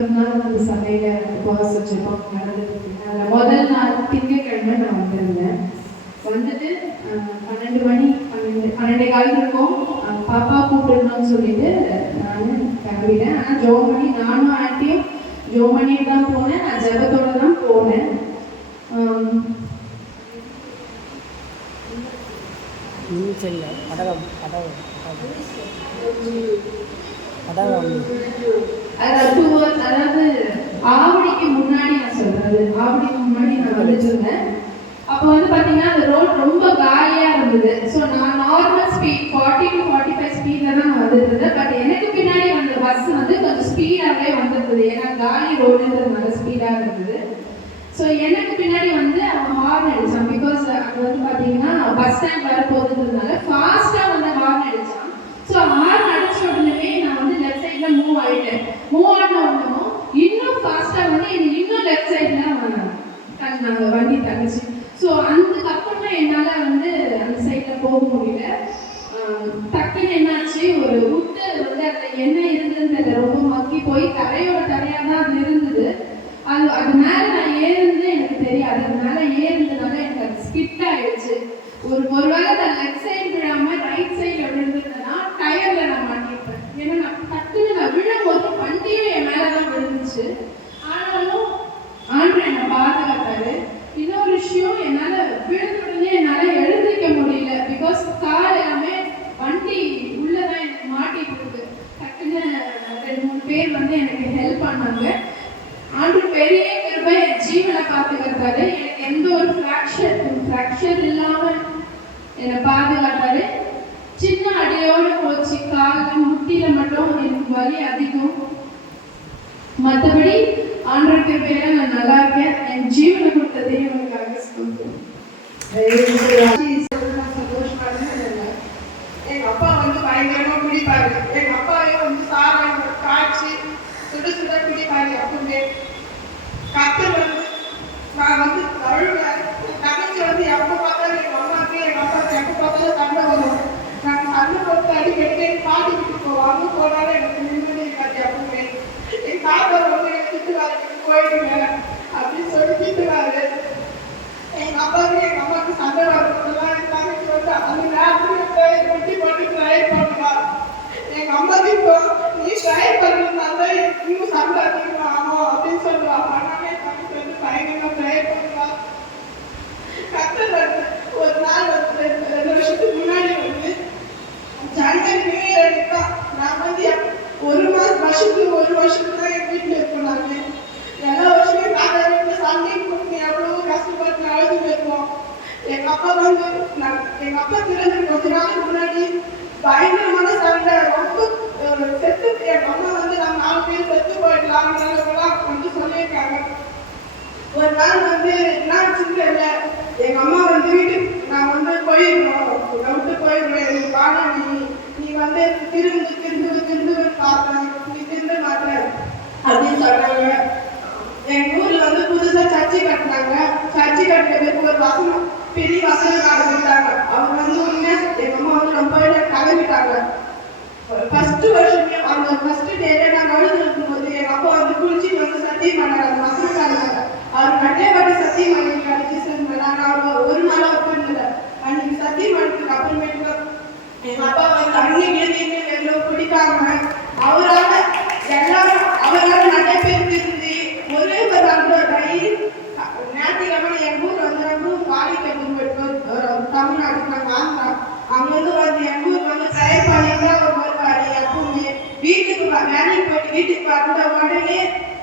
ஒரு நாள் அந்த சபையில உபவாச ஜெபம் நடந்துட்டு இருக்கு. முதல் நாள் திங்கக்கிழமை நான் வந்திருந்தேன் வந்துட்டு பன்னெண்டு மணி பன்னெண்டு பன்னெண்டே கால் இருக்கும் பாப்பா கூப்பிடணும்னு சொல்லிட்டு நான் கிளம்பிட்டேன் ஆனால் ஜோமணி நானும் ஆண்டியும் ஜோமணி தான் போனேன் நான் ஜபத்தோட தான் போனேன் ஆம், கடவுள் கடவுள் அதாவது two அதாவது ஆவணிக்கு முன்னாடி நான் சொல்றது ஆவணிக்கு முன்னாடி நான் வந்துட்டு அப்போ வந்து பார்த்தீங்கன்னா அந்த ரோட் ரொம்ப காலியாக இருந்தது. ஸோ நான் normal speed forty to forty five ஸ்பீடில் தான் நான் வந்துருந்தேன். பட் எனக்கு பின்னாடி வந்த பஸ் வந்து கொஞ்சம் ஸ்பீடாகவே வந்துருந்தது. ஏன்னா காலி ரோடுன்றதுனால ஸ்பீடாக இருந்தது. ஸோ எனக்கு பின்னாடி வந்து அவன் ஹார்ன் அடிச்சான். பிகாஸ் அங்கே வந்து பார்த்தீங்கன்னா பஸ் ஸ்டாண்ட் வர போகுதுன்றதுனால ஃபாஸ்ட்டாக வந்து ஹார்ன் அடிச்சான். ஸோ ஹார்ன் அடிச்ச உடனே நான் வந்து லெஃப்ட் போயிட்டு மூவ் ஆயிட்டேன் மூவ் ஆன உடனே இன்னும் ஃபாஸ்ட்டாக வந்து எனக்கு இன்னும் லெஃப்ட் சைடில் தந்தாங்க வண்டி தங்கச்சி. ஸோ அதுக்கப்புறமா என்னால் வந்து அந்த சைடில் போக முடியல. டக்குன்னு என்னாச்சு? ஒரு உட்டு வந்து அதில் என்ன இருந்ததுன்னு தெரியல. ரொம்ப மக்கி போய் தரையோட தரையாக தான் அது இருந்தது. அது அது மேலே நான் ஏறுந்து எனக்கு தெரியாது. அது மேலே ஏறுந்ததுனால எனக்கு அது ஸ்கிட் ஆயிடுச்சு. ஒரு ஒருவேளை நான் லெஃப்ட் சைடு விழாம ரைட் சைடு விழுந்ததுன்னா டயர்ல நான் மாட்டிருப்பேன் ஏன்னா நான் டக்குன்னு நான் விழும்போது வண்டியும் என் மேலே தான் விழுந்துச்சு ஆனாலும் ஆண்டு என்னை பாதுகாத்தாரு இன்னொரு விஷயம் என்னால விழுந்த உடனே என்னால எழுந்திருக்க முடியல பிகாஸ் கால் எல்லாமே வண்டி உள்ளதான் எனக்கு மாட்டிட்டு இருக்கு டக்குன்னு ரெண்டு மூணு பேர் வந்து எனக்கு ஹெல்ப் பண்ணாங்க. ஆண்டு பெரிய கிருபை என் ஜீவனை பாத்துக்கிறாரு எனக்கு எந்த ஒரு ஃப்ராக்சர் ஃப்ராக்சர் இல்லாமல் என்னை பாதுகாத்தாரு. சின்ன அடியோடு போச்சு. காலில் முட்டியில் மட்டும் எனக்கு வலி அதிகம். மற்றபடி ஆண்டு கிருபையில நான் நல்லா இருக்கேன். என் ஜீவனை கொடுத்த தேவனுக்காக சொல்லுவேன் எங்க அப்பா வந்து பயங்கரமா குடிப்பாரு எங்க அப்பாவே வந்து சாராயம் காய்ச்சி சுட சுட குடிப்பாரு அப்பவே கத்தர் வந்து நான் வந்து அழுவேன் தங்கச்சி வந்து எப்ப பார்த்தாலும் எங்க அம்மாவுக்கு எங்க அப்பாவுக்கு எப்ப பார்த்தாலும் சண்டை வரும் கொடுத்து அடிக்கடி பாடிக்கிட்டு போவாங்க. போனாலும் எனக்கு நிம்மதி இருக்காது எப்பவுமே என் தாத்தா வந்து எனக்கு திட்டுவாரு போயிடுங்க. அப்படின்னு சொல்லி திட்டுவாரு எங்க அப்பாவுக்கு எங்க அம்மாவுக்கு சண்டை வரதுலாம் என் தங்கச்சி வந்து அந்த நேரத்துக்கு போய் முட்டி போட்டு ட்ரை பண்ணுவா எங்க அம்மாவுக்கு இப்போ நீ ட்ரை பண்ணுறதுனால இன்னும் சண்டை அதிகமாக ஆகும் அப்படின்னு சொல்லுவா ஆனாலும் என் தங்கச்சி வந்து பயங்கரமா ட்ரை பண்ணுவா கத்தர் வந்து ஒரு நாள் வந்து ரெண்டு ரெண்டு வருஷத்துக்கு முன்னாடி வந்து ஜனவரி நியூ இயர் அன்னைக்கு நான் வந்து எப்- ஒரு மாதம் வருஷத்துக்கு ஒரு வருஷத்துக்கு தான் எங்க வீட்டில் இருப்போம் நாங்க எல்லா வருஷமும் நாங்க வீட்டுல சண்டை கொடுத்து எவ்வளவு கஷ்டப்பட்டு அழுது இருப்போம் எங்க அப்பா வந்து நான் எங்கள் அப்பா பிறந்த கொஞ்ச நாளுக்கு முன்னாடி பயங்கரமான சண்டை. ரொம்ப ஒரு செத்து எங்கள் அம்மா வந்து நாங்க நாலு பேர் செத்து போயிடலாம் வந்து சொல்லியிருக்காங்க. ஒரு நாள் வந்து என்ன என்னாச்சுன்னு இல்லை எங்கள் அம்மா வந்து வீட்டுக்கு நான் வந்து போயிருந்தோம். நான் விட்டு போயிடுவேன் எனக்கு வாடா வந்து திரும்பி திரும்பு திருந்து பார்க்கணும். திருந்து திரும்ப மாட்டேன் அப்படின்னு சொன்னாங்க எங்க ஊர்ல வந்து புதுசா சர்ச்சை கட்டினாங்க. சர்ச்சை பேருக்கு ஒரு வசனம் பெரிய வசனம் நடந்துட்டாங்க அவங்க வந்து உண்மையா எங்க அம்மா வந்து ரொம்ப கலந்துட்டாங்க ஃபர்ஸ்ட் வருஷமே அந்த ஃபர்ஸ்ட் டேல நான் அழுது இருக்கும்போது எங்க அப்பா வந்து குளிச்சுட்டு வந்து சத்தியம் பண்ணாங்க அந்த வசனக்காரங்க அவர் கண்டிப்பாக சத்தியம் பண்ணி அடிச்சு நான் அவர் ஒரு நாளா உட்கார்ந்தல அன்னைக்கு சத்தியம் பண்ணதுக்கு அப்புறமேட்டு எங்க அப்பா வந்து தண்ணி எழுதியுமே வெளில குடிக்காம அவரால எல்லாரும் அவரால நிறைய பேர் திருந்து ஒரே ஒரு நாள் டெய்லி ஞாயிற்றுக்கிழமை எங்க ஊர் வந்து ரொம்ப வாடிக்கை தமிழ்நாட்டுக்கு நாங்கள் ஆந்திரா அங்க வந்து வந்து எங்க ஊருக்கு வந்து ட்ரைவ் பண்ணிட்டு அவர் வருவாரு எப்பவுமே வீட்டுக்கு வ- வேலைக்கு போயிட்டு வீட்டுக்கு வந்த உடனே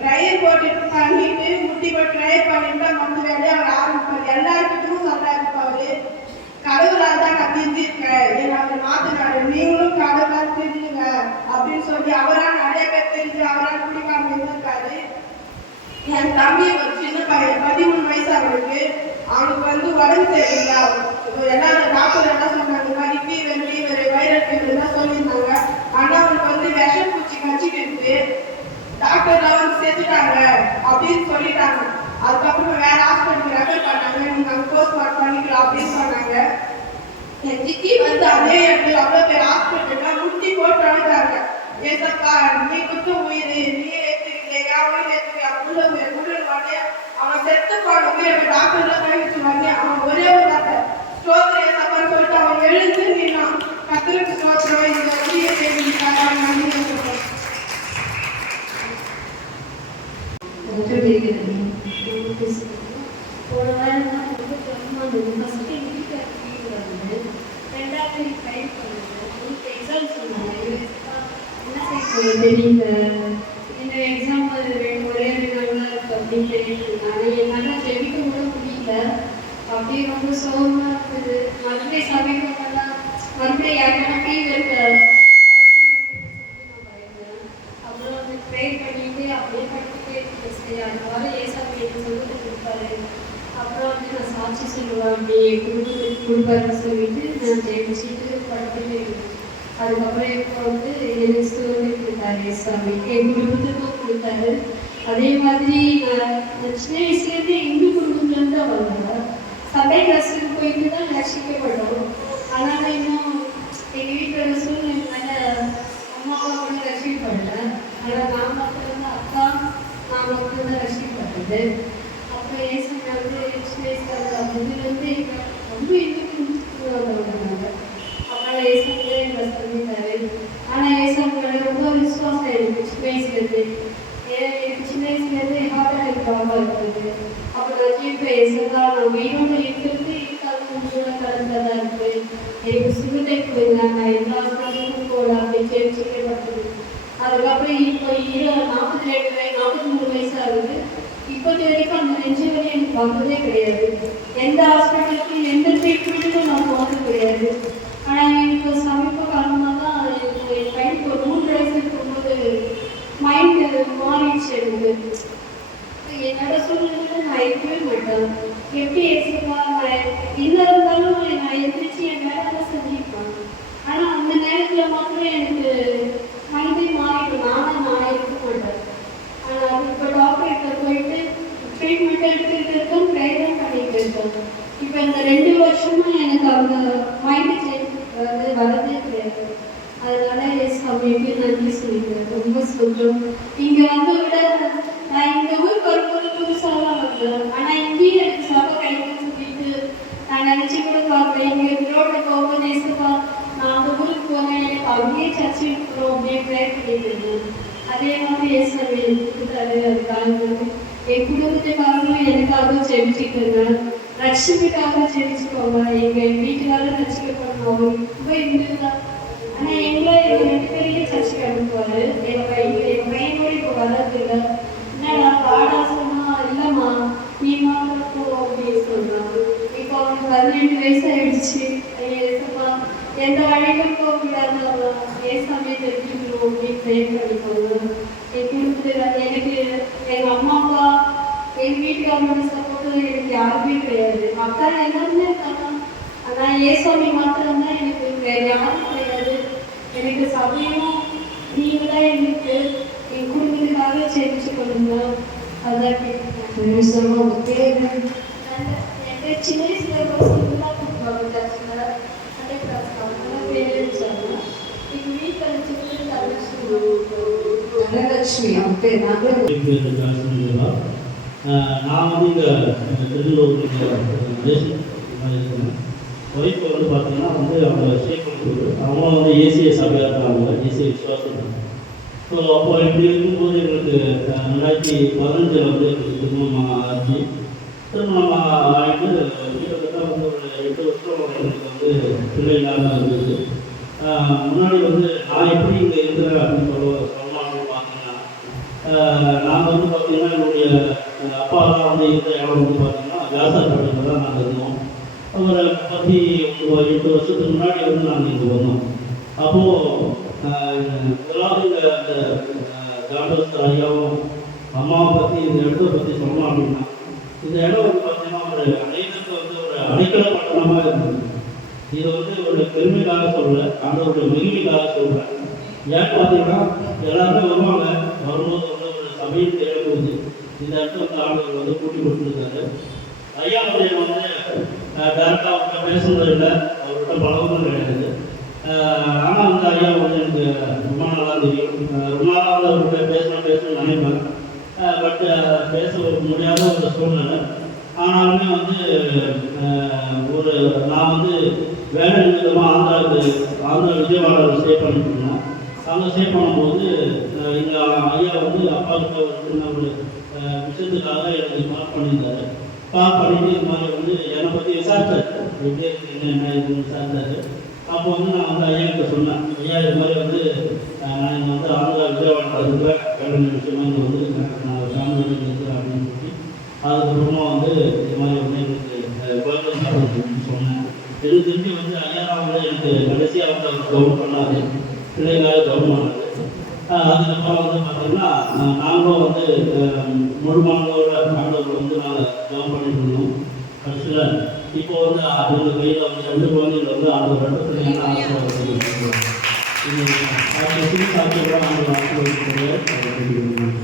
ட்ரையர் போட்டுட்டு தண்ணிட்டு முட்டி போட்டு ட்ரைவ் பண்ணிட்டு தான் வந்து வேலையை அவர் ஆரம்பிப்பார். எல்லாருக்கிட்டும் சொன்னாரு இருப்பார் கடவுளால் தான் நான் தெரிஞ்சிருக்கேன் என்னோட நாத்தனாரு நீங்களும் கடவுளால் தெரிஞ்சுங்க அப்படின்னு சொல்லி அவரால் நிறைய பேர் தெரிஞ்சு அவரால் குடிக்காம இருந்திருக்காரு. என் தம்பி ஒரு சின்ன பையன் பதிமூணு வயசு அவனுக்கு அவனுக்கு வந்து உடம்பு சரியில்லை. எல்லாரும் டாக்டர் என்ன சொன்னாங்க இந்த மாதிரி ஃபீவர் ஃபீவர் வைரல் ஃபீவர் தான் சொல்லியிருந்தாங்க முடிச்சுட்டு டாக்டர் வந்து சேர்த்துட்டாங்க அப்படின்னு சொல்லிட்டாங்க. அதுக்கப்புறம் வேற ஹாஸ்பிட்டலுக்கு ரெஃபர் பண்ணாங்க நீங்க அங்கே போஸ்ட் மார்க் பண்ணிக்கலாம் அப்படின்னு சொன்னாங்க. என் சித்தி வந்து அதே இடத்துல அவ்வளோ பேர் ஹாஸ்பிட்டல்ல முட்டி போட்டு அழுதாங்க. ஏசப்பா நீ குத்தம் உயிர் நீ ஏத்துக்கிறீங்க என் உயிர் ஏத்துக்கிறீங்க உள்ள அவன் செத்து போன உயிரை டாக்டர்லாம் அப்படின்னு சொல்லிட்டு இருந்தாங்க என்னால் ஜெபிக்க கூட முடியல அப்படியே ரொம்ப சோகமாக இருக்குது மறுபடியும் சமைக்கலாம் மறுபடியும் யாருக்கான ஃபீல் இருக்கு அப்புறம் வந்து ப்ரே பண்ணிட்டு அப்படியே படிச்சுட்டே இருக்கேன் சரி ஏசாமி எனக்கு சொல்லிட்டு கொடுப்பாரு அப்புறம் வந்து நான் சாட்சி சொல்லுவேன் அப்படி குடும்பத்துக்கு கொடுப்பாருன்னு சொல்லிட்டு நான் ஜெயிச்சுட்டு படிச்சுட்டு இருக்கேன் அதுக்கப்புறம் இப்போ வந்து எனக்கு சொல்லி கொடுத்தாரு ஏசாமி என் குடும்பத்துக்கும் கொடுத்தாரு. அதே மாதிரி நான் சின்ன வயசுலேருந்து இந்து குடும்பத்துலேருந்து தான் சபை கிளாஸுக்கு போயிட்டு தான் ரசிக்கப்பட்டோம் அதனால் இன்னும் எங்கள் வீட்டில் சூழ்நிலை அம்மா அப்பா கூட ரசிக்கப்படல ஆனால் நான் மட்டும்தான் அக்கா நான் மட்டும்தான் ரசிக்கப்பட்டது அப்போ ஏசு வந்து சின்ன வயசுல அதுலேருந்து ரொம்ப இந்து குடும்பத்துக்கு அப்பா ஏசங்க சந்தித்தாரு ஆனால் ஏசங்க ரொம்ப விசுவாசம் எனக்கு சின்ன வயசுலேருந்து ஏன் எனக்கு சின்ன வயசுலேருந்து ஹார்ட் அட்டாக் ப்ராப்ளம் இருக்குது அப்போ உயிரோடு இருக்கிறது இருக்காது எனக்கு எல்லா ஹாஸ்பிட்டலுக்கும் அதுக்கப்புறம் இப்போ இரு நாற்பத்தி ரெண்டு வயசு நாற்பத்தி மூணு வயசு ஆகுது. இப்போது வரைக்கும் அந்த நெஞ்சு வலி எனக்கு வந்ததே கிடையாது. எந்த ஹாஸ்பிட்டலுக்கும் எந்த ட்ரீட்மெண்ட்டுக்கும் நான் போனது கிடையாது ஆனால் இப்போ சமீப காலமாக தான் எனக்கு என் பையனுக்கு ஒரு மூன்று வயசு இருக்கும்போது மைண்டு மாறிடுச்சு எனக்கு என்னோட சூழ்நிலையில நான் இருக்கவே மாட்டேன் எப்படி ஏசுவா நான் என்ன இருந்தாலும் நான் எந்திரிச்சு என் வேலை செஞ்சுப்பேன் ஆனா அந்த நேரத்துல மாத்திரம் எனக்கு மனதே மாறிடும் நானும் நான் இருக்க மாட்டேன் ஆனா அது இப்போ டாக்டர் கிட்ட போயிட்டு ட்ரீட்மெண்ட் எடுத்துட்டு இருக்கோம் ட்ரைனிங் பண்ணிட்டு இருக்கோம் இப்போ இந்த ரெண்டு வருஷமா எனக்கு அந்த மைண்ட் சேஞ்ச் வந்து வரதே கிடையாது அதனால எஸ் அம்மைக்கு நன்றி சொல்லிக்கிறேன் ரொம்ப சொல்றோம் இங்க வந்து விட நான் இந்த ஊருக்கு வரும்போது புதுசாலாம் வந்தேன் ஆனா இங்கேயும் எனக்கு சபை கிடைக்கும்னு சொல்லிட்டு நான் நினைச்சு கூட பார்ப்பேன் இங்க ரோட்ல போகும்போது நேசப்பா நான் அந்த ஊருக்கு போனேன் எனக்கு அப்படியே சர்ச்சு இருக்கிறோம் அப்படியே ப்ரேயர் பண்ணிட்டு இருந்தேன் அதே மாதிரி எஸ் சாமி எனக்கு கொடுத்தாரு அதுக்காக என் குடும்பத்துக்காகவும் எனக்காகவும் ஜெபிச்சுக்கோங்க ரட்சிப்புக்காக ஜெபிச்சுக்கோங்க எங்க வீட்டுக்காரரும் ரட்சிக்கப்படணும் ரொம்ப இருந்துதான் ஆனா எங்களை எங்க ரெண்டு பேரையும் சர்ச்சுக்கு அனுப்புவாரு என் பையன் என் பையனோட இப்போ வர்றது இல்லை என்னடா பாடா சொன்னா இல்லம்மா நீ மாத்திரம் போ அப்படின்னு சொல்றான் இப்போ அவனுக்கு பதினெட்டு வயசு ஆயிடுச்சு ஏசப்பா எந்த வழிக்கும் போக கூடாது அவன் ஏசாமே தெரிஞ்சுக்கணும் அப்படின்னு ப்ரேயர் பண்ணிக்கோங்க என் குடும்பத்தில் எனக்கு எங்க அம்மா அப்பா எங்கள் எங்க வீட்டுக்காரனோட சப்போர்ட்டும் எனக்கு யாருமே கிடையாது அக்கா எல்லாருமே இருக்காங்க ஆனால் ஏசாமி மாத்திரம்தான் எனக்கு வேறு யாரும் கிடையாது எனக்கு சபையும் நீங்கள் தான் எனக்கு என் குடும்பத்துக்காக சேர்த்து கொள்ளுங்க அதான் கேட்குறேன் எனக்கு சின்ன வயசுல ரோஸ் தான் கூப்பிடுவாங்க சர்ச்சில் சண்டே கிளாஸ் அவங்க பேர் சொன்னாங்க எங்கள் வீட்டில் வச்சுக்கிட்டு தங்கச்சி பேர் நான் வந்து இங்கே திருநெல்வேலி இருக்கேன் ஒய்ஃப் வந்து பார்த்தீங்கன்னா வந்து அவங்க ஸ்ரீகுண்டூர் அவங்களும் வந்து ஏசிய சபையாக இருக்காங்க ஏசிய விசுவாசம் ஸோ அப்போ இப்படி இருக்கும்போது எங்களுக்கு ரெண்டாயிரத்தி பதினஞ்சு வந்து எங்களுக்கு திருமணம் ஆச்சு திருமணம் ஆகிட்டு கிட்டத்தட்ட வந்து ஒரு எட்டு வருஷம் எங்களுக்கு வந்து பிள்ளை இல்லாமல் இருந்தது முன்னாடி வந்து நான் எப்படி இங்கே இருக்கிறேன் அப்படின்னு சொல்ல நாங்கள் வந்து பார்த்தீங்கன்னா என்னுடைய அப்பா அப்பாலாம் வந்து இருந்த இடம் வந்து பார்த்தீங்கன்னா வியாசார்பேட்டையில் தான் நாங்கள் இருந்தோம். ஒரு முப்பத்தி எட்டு வருஷத்துக்கு முன்னாடி வந்து நாங்கள் இங்கே வந்தோம். அப்போது முதலாவது இந்த இந்த காண்டோஸ்தர் ஐயாவும் அம்மாவை பற்றி இந்த இடத்தை பற்றி சொன்னோம் அப்படின்னா இந்த இடம் வந்து பார்த்தீங்கன்னா ஒரு அனைத்துக்கு வந்து ஒரு அடைக்கல பட்டணமாக இருந்தது. இது வந்து ஒரு பெருமைக்காக சொல்லல அந்த ஒரு மகிமைக்காக சொல்கிறேன் ஏன்னு பார்த்தீங்கன்னா எல்லாருமே வருவாங்க வரும்போது அப்படின்னு ஒரு இந்த இடத்துல வந்து வந்து கூட்டி கொடுத்துருக்காரு. ஐயா வந்து வந்து டேரெக்டாக அவர்கிட்ட பேசுனது இல்லை. அவர்கிட்ட பழகவும் கிடையாது. ஆனால் வந்து ஐயா வந்து எனக்கு ரொம்ப நல்லா தெரியும். ரொம்ப நாளாக அவர்கிட்ட பேசணும் பேசணும்னு நினைப்பேன். பட் பேச முடியாத ஒரு சூழ்நிலை. ஆனாலுமே வந்து ஒரு நான் வந்து வேலை நிமித்தமாக ஆந்திராவுக்கு ஆந்திரா விஜயவாடாவில் ஸ்டே பண்ணிட்டு இருந்தேன். அங்கே ஸ்டே பண்ணும்போது எங்கள் ஐயா வந்து அப்பா கிட்ட ஒரு ஒரு விஷயத்துக்காக எனக்கு கால் பண்ணியிருந்தாரு. கால் பண்ணிட்டு இது மாதிரி வந்து என்னை பற்றி விசாரித்தார் எப்படி இருக்கீங்க என்ன இதுன்னு விசாரித்தார் அப்போ வந்து நான் வந்து ஐயா கிட்ட சொன்னேன். ஐயா இது மாதிரி வந்து நான் இங்கே வந்து ஆந்திரா விஜயவாடா இருக்கிறேன் வேலை விஷயமா இங்கே வந்து நான் ஃபேமிலி இருக்கிறேன் அப்படின்னு சொல்லி அதுக்கப்புறமா வந்து இது மாதிரி வந்து எனக்கு கோயம்புத்தூர் சாப்பிட்டு சொன்னேன். எனக்கு திரும்பி வந்து ஐயா வந்து எனக்கு கடைசியாக வந்து அவர் கவுன் பண்ணாரு. இடைக்கால கவர்மெண்ட் அதுக்கப்புறம் வந்து பார்த்தீங்கன்னா நாங்களும் வந்து முழு மனதோட மாணவர்கள் வந்து நாங்கள் கவுன் பண்ணிட்டு இருந்தோம். கடைசியில் இப்போ வந்து அவங்க கையில் வந்து ரெண்டு குழந்தைகள் வந்து ஆண்டவர் ரெண்டு பிள்ளைங்க ஆசீர்வாதம் இது சாட்சி சாட்சியோட ஆண்டவர் ஆசீர்வாதம்